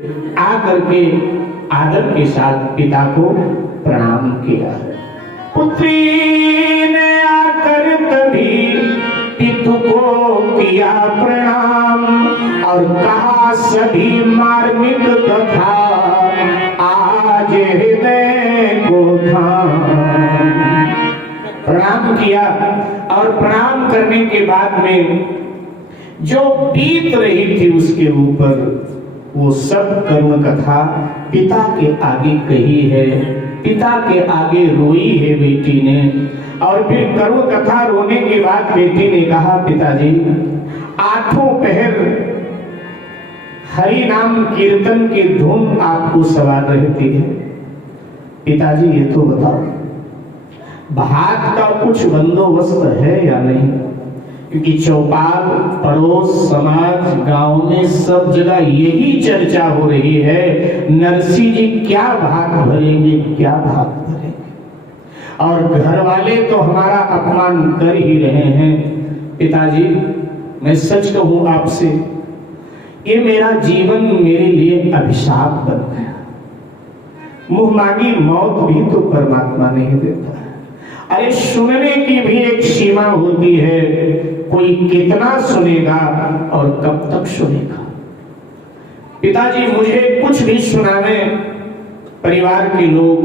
आकर के आदर के साथ पिता को प्रणाम किया। पुत्री ने आकर तभी पितु को किया प्रणाम और कहा सभी मार्मिक कथा आज हृदय को थाम। प्रणाम किया और प्रणाम करने के बाद में जो बीत रही थी उसके ऊपर वो सब कर्म कथा पिता के आगे कही है, पिता के आगे रोई है बेटी ने। और फिर कर्म कथा रोने के बाद बेटी ने कहा, पिताजी आठों पहर हरि नाम कीर्तन की धुन आपको सवार रहती है। पिताजी ये तो बताओ भात का कुछ बंदोबस्त है या नहीं? क्योंकि चौपाल, पड़ोस, समाज, गांव में सब जगह यही चर्चा हो रही है, नरसी जी क्या भात भरेंगे, क्या भात भरेंगे। और घर वाले तो हमारा अपमान कर ही रहे हैं। पिताजी मैं सच कहूं आपसे, ये मेरा जीवन मेरे लिए अभिशाप बन गया। मुंह मांगी मौत भी तो परमात्मा नहीं देता। अरे सुनने की भी एक सीमा होती है, कोई कितना सुनेगा और कब तक सुनेगा। पिताजी मुझे कुछ भी सुनाने परिवार के लोग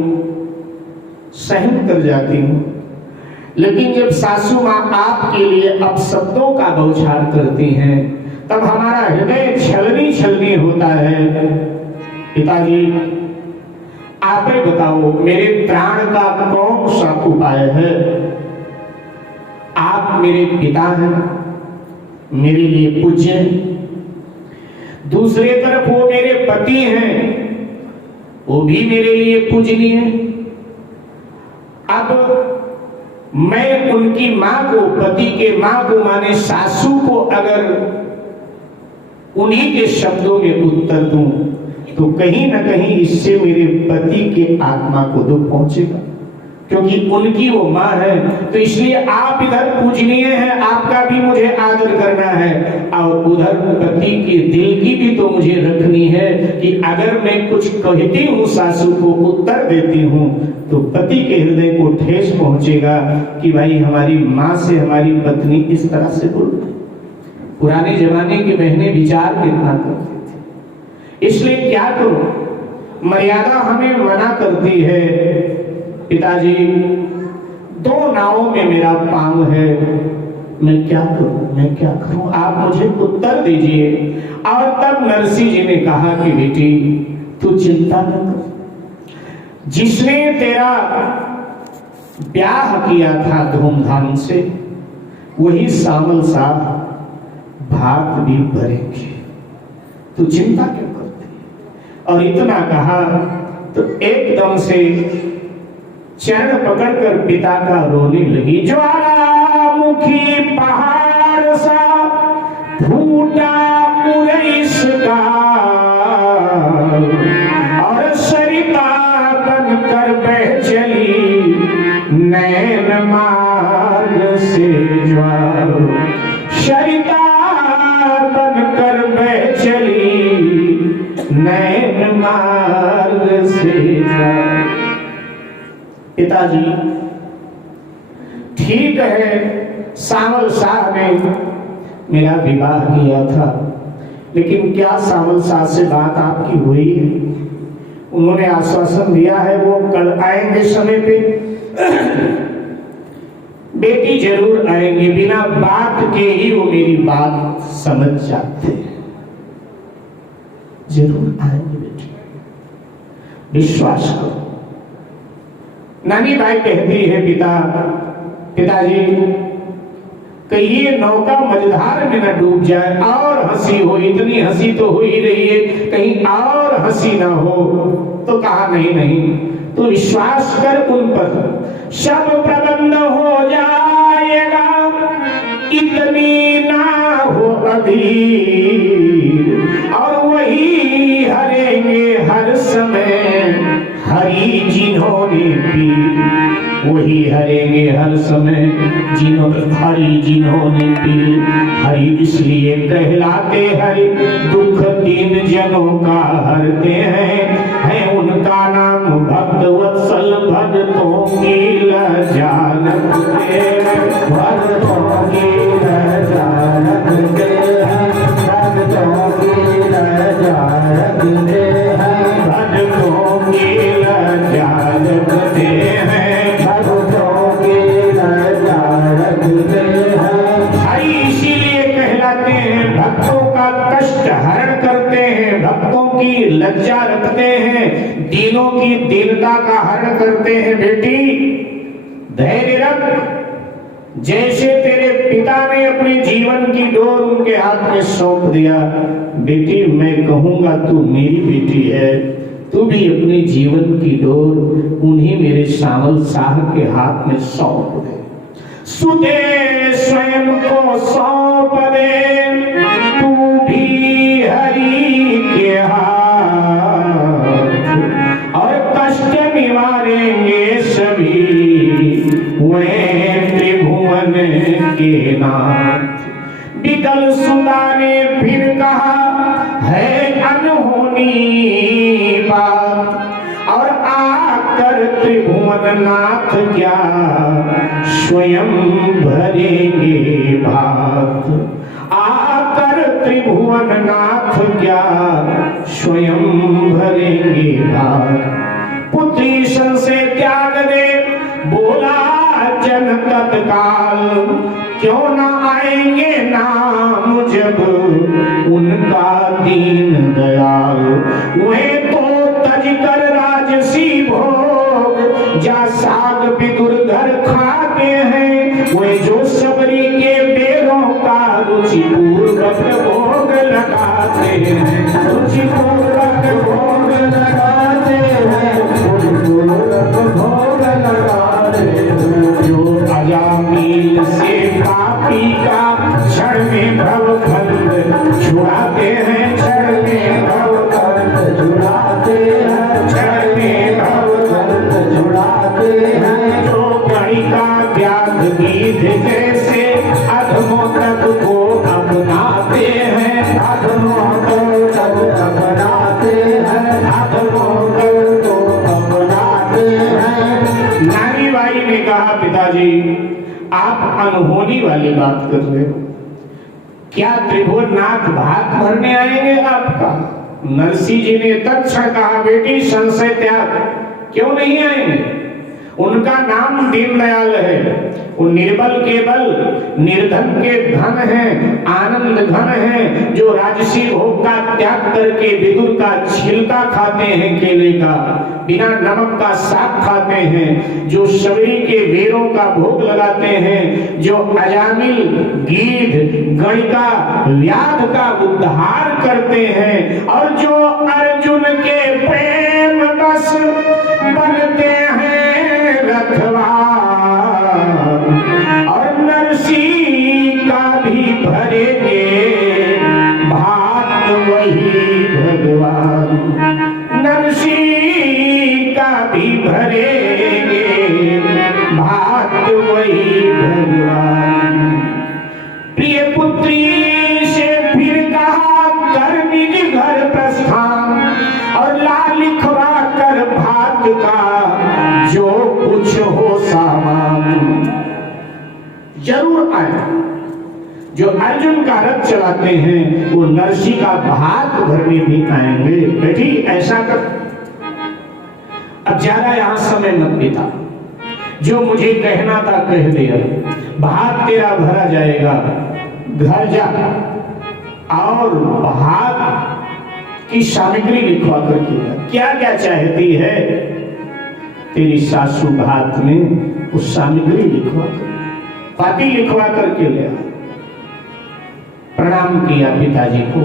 सहन कर जाती हूं, लेकिन जब सासू मां आपके लिए अपशब्दों का बौछार करती हैं तब हमारा हृदय छलनी छलनी होता है। पिताजी आप ही बताओ मेरे प्राण का कौन सा उपाय है? आप मेरे पिता हैं, मेरे लिए पूज्य हैं। दूसरे तरफ वो मेरे पति हैं, वो भी मेरे लिए पूजनीय है। अब मैं उनकी मां को, पति के मां को माने सासू को अगर उन्हीं के शब्दों में उत्तर दूं तो कहीं ना कहीं इससे मेरे पति के आत्मा को दुख पहुंचेगा, क्योंकि उनकी वो मां है। तो इसलिए आप इधर पूजनीय हैं, आपका भी मुझे आदर करना है, और उधर पति के दिल की भी तो मुझे रखनी है कि अगर मैं कुछ कहती हूँ, सासू को उत्तर देती हूँ, तो पति के हृदय को ठेस पहुंचेगा कि भाई हमारी माँ से हमारी पत्नी इस तरह से बोल रही। पुराने जमाने की बहनें विचार कितना करती थी, इसलिए क्या करूं, मर्यादा हमें मना करती है। पिताजी दो नावों में मेरा पांव है, मैं क्या करूं, मैं क्या करूं, आप मुझे उत्तर दीजिए। और तब नरसी जी ने कहा कि बेटी तू चिंता न कर, जिसने तेरा ब्याह किया था धूमधाम से वही सामल साहब भात भी भरेंगे, तू चिंता क्यों करती। और इतना कहा तो एकदम से चरण पकड़कर पिता का रोने लगी। ज्वालामुखी पहाड़ सा फूटा उड़ैस का, और सरिता बनकर बह चली नैन मार्ग से ज्वाल। सरिता बनकर बह चली नैन मार्ग से ज्वाल। पिताजी ठीक है, सावल शाह ने मेरा विवाह किया था, लेकिन क्या सावल शाह से बात आपकी हुई है? उन्होंने आश्वासन दिया है वो कल आएंगे समय पे। बेटी जरूर आएंगे, बिना बात के ही वो मेरी बात समझ जाते हैं। जरूर आएंगे बेटी, विश्वास करो। नानी बाई कहती है पिताजी कहिए नौका मझधार में न डूब जाए, और हंसी हो, इतनी हंसी तो हो ही रही है, कहीं और हंसी ना हो। तो कहा नहीं तो विश्वास कर उन पर, सब प्रबंध हो जाएगा, इतनी ना हो अधीर, और वही हरेंगे हर समय हरि जिन्होंने पी। वही हरेंगे हर समय जिन्होंने पी। हरि इसलिए कहलाते हरि, दुख दीन जनों का हरते हैं। है उनका नाम भक्त वत्सल, भक्तों की लज्जा रखते हैं। भक्तों की लज्जा रखते हैं, भक्तों की लज्जा रखते हैं, भक्तों की लज्जा रखते हैं, भक्तों की लज्जा रखते हैं। हरि इसीलिए कहलाते हैं, भक्तों का कष्ट हरण करते हैं, भक्तों की लज्जा रखते हैं, दीनों की दीनता का हरण करते हैं। बेटी धैर्य रख, जैसे तेरे पिता ने अपने जीवन की डोर उनके हाथ में सौंप दिया, बेटी मैं कहूंगा तू मेरी बेटी है, तू भी अपने जीवन की डोर उन्हीं मेरे सावल साहब के हाथ में सौंप दे। सुदे स्वयं को सौंप दे, तू भी हरि के हाथ, और कष्ट निवारेंगे सभी वे त्रिभुवन के नाथ। बिकल सुदा ने फिर कहा है अनहोनी बात, और आकर त्रिभुवन नाथ क्या स्वयं भरेंगे भात। आकर त्रिभुवन नाथ क्या स्वयं भरेंगे भात। पुत्री सन से त्याग दे, बोला जन तत्काल, क्यों ना आएंगे नाम जब उनका दीन दयाल। वे तो तज कर राजसी भोग, जा साग बिदुर घर खाते हैं। वे जो सबरी के बेरों का रुचि पूर्वक भोग लगाते हैं, रुचि पूर्वक भोग लगाते हैं, भोग लगाते हैं। जो अजामिल से पापी का क्षण में भवबंध छुड़ाते हैं, क्षण में भवबंध छुड़ाते हैं, क्षण में भवबंध छुड़ाते हैं। जो गणिका व्याध गीत जैसे अधमों तक को अपनाते हैं, अधमों तक अपनाते हैं, अधमों तक को अपनाते हैं। नानी बाई ने कहा पिताजी आप अनहोनी वाली बात कर रहे हो, क्या त्रिभुवननाथ भात भरने आएंगे आपका? नरसिंह जी ने तत्क्षण कहा बेटी संशय त्याग, क्यों नहीं आएंगे? उनका नाम दीनदयाल है, वो निर्बल के बल, निर्धन के धन है, आनंद घन है, जो राजसी भोग का त्याग करके विदुर का छिलका खाते हैं, केले का बिना नमक का साग खाते हैं, जो शबरी के वेरों का भोग लगाते हैं, जो अजामिल गीध गणिका व्याध का उद्धार करते हैं, और जो अर्जुन के प्रेम बस बनते हैं रखवार, और नरसिंह का भी भरेंगे भात वही भगवान। नरसिंह का भी भरेंगे भात वही भगवान। प्रिय पुत्री से फिर कहा कर निज घर प्रस्थान, और ला लिखवा कर भात का जो कुछ हो सामान। जरूर आए, जो अर्जुन का रथ चलाते हैं वो नरसिंह का भात भरने भी आएंगे। बेटी ऐसा कर, अब ज्यादा यहां समय मत बिता, जो मुझे कहना था कह दिया, भात तेरा भरा जाएगा। घर जा और भात की सामग्री लिखवा करके, क्या क्या चाहती है तेरी सासू भात में, उस सामग्री लिखवा कर, पाती लिखवा करके ले। प्रणाम किया पिताजी को,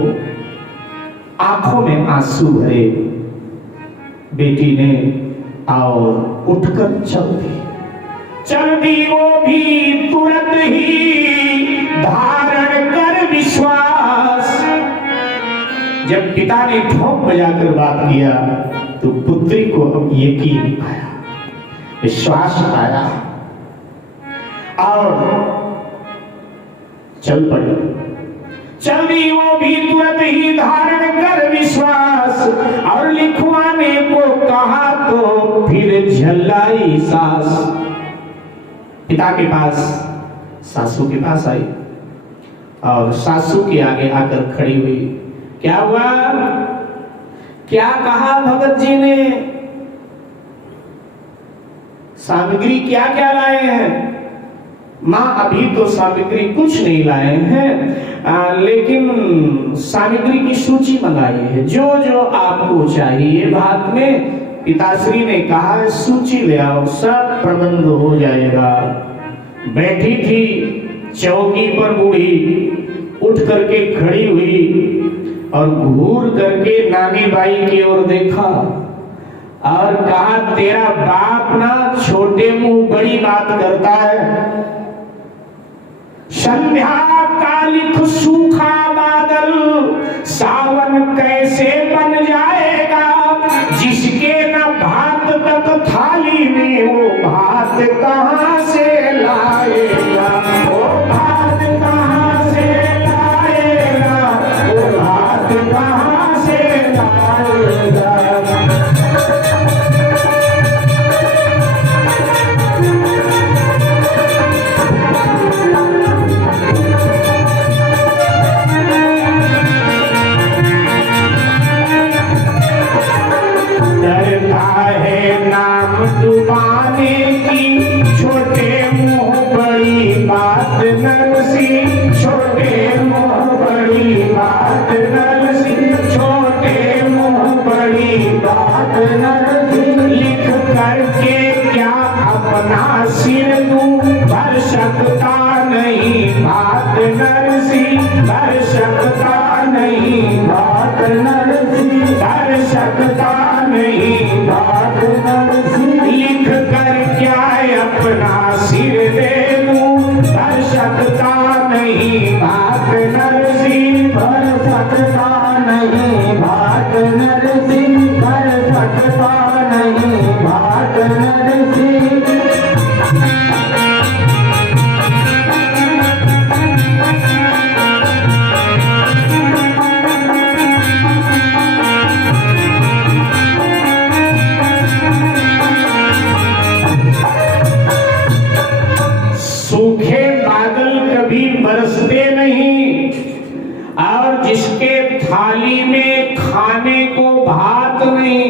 आंखों में आंसू भरे बेटी ने, और उठकर चल दी वो भी तुरंत ही धारण कर विश्वास। जब पिता ने ठोक बजाकर बात किया तो पुत्री को अब यकीन आया। विश्वास आया और चल पड़ी। चल दी वो भी तुरंत ही धारण कर विश्वास, और लिखवाने को कहा तो फिर झल्लाई सास। पिता के पास सासू के पास आई और सासू के आगे आकर खड़ी हुई। क्या हुआ? क्या कहा भगत जी ने? सामग्री क्या क्या लाए हैं? माँ अभी तो सामग्री कुछ नहीं लाए हैं, लेकिन सामग्री की सूची मंगाई है, जो जो आपको चाहिए। बाद में पिताश्री ने कहा सूची ले आओ, सब प्रबंध हो जाएगा। बैठी थी चौकी पर बूढ़ी, उठ करके खड़ी हुई और घूर करके नानी बाई की ओर देखा और कहा, तेरा बाप ना छोटे मुंह बड़ी बात करता है। संध्या कालिक सूखा बादल, सावन कैसे बन जाएगा? जिसके न भात तक थाली में, वो भात कहाँ से लाएगा? वो भात कहाँ से लाएगा? वो भात कहाँ से लाएगा? डुबाने की छोटे मुंह बड़ी बात नरसी, छोटे मुंह बड़ी बात नरसी, छोटे मुंह बड़ी बात नरसी। लिख करके क्या अपना सिर दूं, भर सकता नहीं बात नरसी, भर सकता नहीं बात नरसी, भर सकता नहीं बात नरसी। लिख कर क्या अपना सिर दे दूं, भर सकता नहीं बात नरसी, भर सकता नहीं बात नरसी, भर सकता नहीं बात नरसी। सूखे बादल कभी बरसते नहीं, और जिसके थाली में खाने को भात नहीं।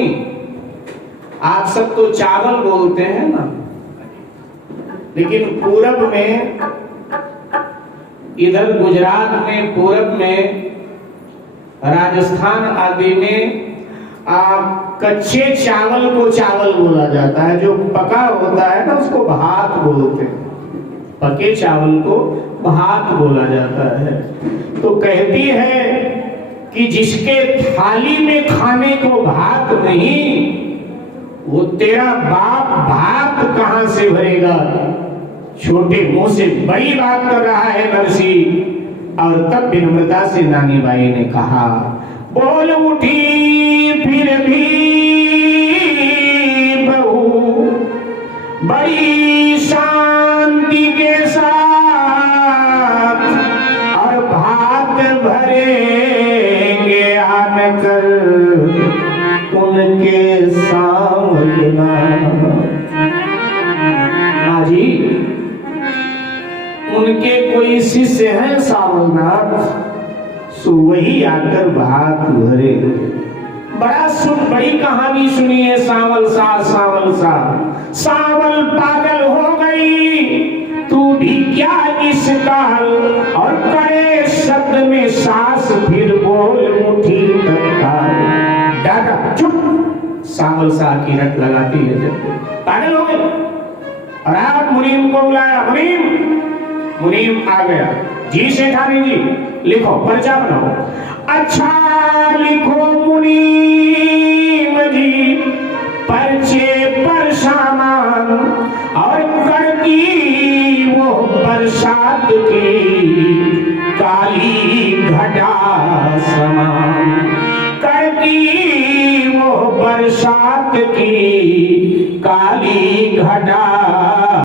आप सब तो चावल बोलते हैं ना, लेकिन पूरब में, इधर गुजरात में, पूरब में, राजस्थान आदि में कच्चे चावल को चावल बोला जाता है। जो पका होता है ना उसको भात बोलते हैं, पके चावल को भात बोला जाता है। तो कहती है कि जिसके थाली में खाने को भात नहीं, वो तेरा बाप भात कहां से भरेगा? छोटे मुंह से बड़ी बात कर रहा है नरसी। और तब विनम्रता से नानी बाई ने कहा, बोल उठी फिर भी बहू बड़ी शांति के साथ, और भात भरेंगे आनकर उनके सामना। जी उनके कोई शिष्य हैं सावलनाथ, सो वही आकर भात भरे। बड़ी कहानी सुनी है सावल सा, सावल सा। सावल पागल हो गई, तू भी क्या इस काल, और करे शब्द में सास, फिर बोल मुट्ठी तत्काल। डाटा चुप। सावल सा की रट लगाती है जब पागल हो गए। और आप मुनीम को बुलाया, मुनीम आ गया। जी सेठानी जी लिखो, पर्चा बनाओ। अच्छा लिखो मुनीम जी पर्चे पर सामान, और करती वो बरसात की काली घटा समान, करती वो बरसात की काली घटा